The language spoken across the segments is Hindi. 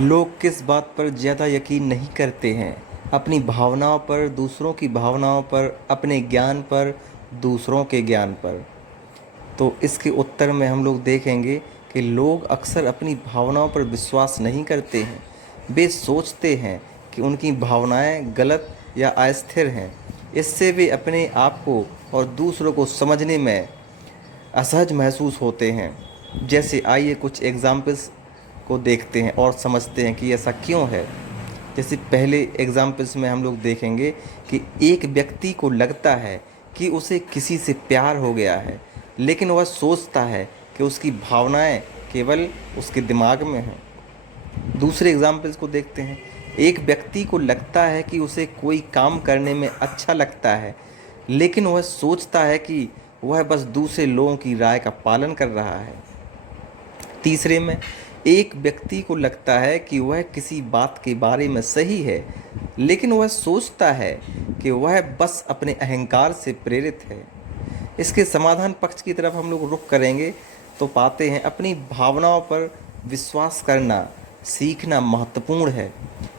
लोग किस बात पर ज़्यादा यकीन नहीं करते हैं? अपनी भावनाओं पर, दूसरों की भावनाओं पर, अपने ज्ञान पर, दूसरों के ज्ञान पर। तो इसके उत्तर में हम लोग देखेंगे कि लोग अक्सर अपनी भावनाओं पर विश्वास नहीं करते हैं। वे सोचते हैं कि उनकी भावनाएं गलत या अस्थिर हैं। इससे वे अपने आप को और दूसरों को समझने में असहज महसूस होते हैं। जैसे आइए कुछ एग्जाम्पल्स को देखते हैं और समझते हैं कि ऐसा क्यों है। जैसे पहले एग्जाम्पल्स में हम लोग देखेंगे कि एक व्यक्ति को लगता है कि उसे किसी से प्यार हो गया है, लेकिन वह सोचता है कि उसकी भावनाएं केवल उसके दिमाग में हैं। दूसरे एग्जाम्पल्स को देखते हैं। एक व्यक्ति को लगता है कि उसे कोई काम करने में अच्छा लगता है, लेकिन वह सोचता है कि वह बस दूसरे लोगों की राय का पालन कर रहा है। तीसरे में, एक व्यक्ति को लगता है कि वह किसी बात के बारे में सही है, लेकिन वह सोचता है कि वह बस अपने अहंकार से प्रेरित है। इसके समाधान पक्ष की तरफ हम लोग रुख करेंगे तो पाते हैं अपनी भावनाओं पर विश्वास करना सीखना महत्वपूर्ण है।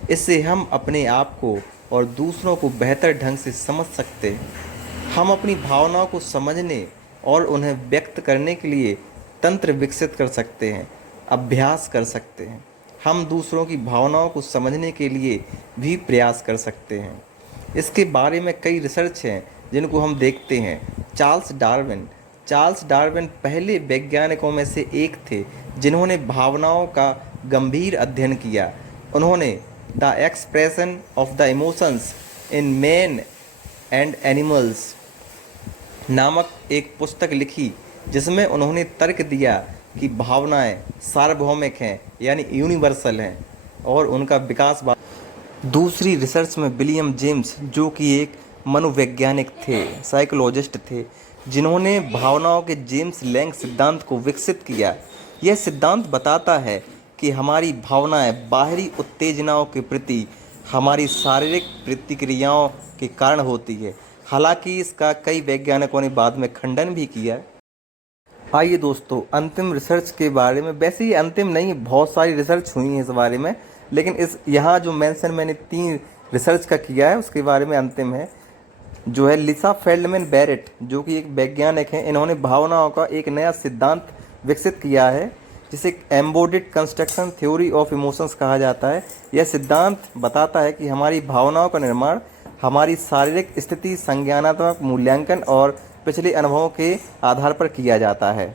इससे हम अपने आप को और दूसरों को बेहतर ढंग से समझ सकते हैं। हम अपनी भावनाओं को समझने और उन्हें व्यक्त करने के लिए तंत्र विकसित कर सकते हैं, अभ्यास कर सकते हैं। हम दूसरों की भावनाओं को समझने के लिए भी प्रयास कर सकते हैं। इसके बारे में कई रिसर्च हैं जिनको हम देखते हैं। चार्ल्स डार्विन पहले वैज्ञानिकों में से एक थे जिन्होंने भावनाओं का गंभीर अध्ययन किया। उन्होंने the expression of the emotions in man and animals नामक एक पुस्तक लिखी, जिसमें उन्होंने तर्क दिया कि भावनाएं सार्वभौमिक हैं, यानी यूनिवर्सल हैं, और उनका विकास दूसरी रिसर्च में विलियम जेम्स, जो कि एक मनोवैज्ञानिक थे, साइकोलॉजिस्ट थे, जिन्होंने भावनाओं के जेम्स लैंग सिद्धांत को विकसित किया। यह सिद्धांत बताता है कि हमारी भावनाएं बाहरी उत्तेजनाओं के प्रति हमारी शारीरिक प्रतिक्रियाओं के कारण होती है। हालांकि इसका कई वैज्ञानिकों ने बाद में खंडन भी किया। आइए दोस्तों, अंतिम रिसर्च के बारे में, वैसे ही अंतिम नहीं, बहुत सारी रिसर्च हुई है इस बारे में, लेकिन इस यहाँ जो मेंशन मैंने 3 रिसर्च का किया है उसके बारे में अंतिम है, जो है लिसा फेल्डमैन बैरेट, जो कि एक वैज्ञानिक हैं। इन्होंने भावनाओं का एक नया सिद्धांत विकसित किया है जिसे एम्बोडिड कंस्ट्रक्शन थ्योरी ऑफ इमोशंस कहा जाता है। यह सिद्धांत बताता है कि हमारी भावनाओं का निर्माण हमारी शारीरिक स्थिति, संज्ञानात्मक मूल्यांकन और पिछले अनुभवों के आधार पर किया जाता है।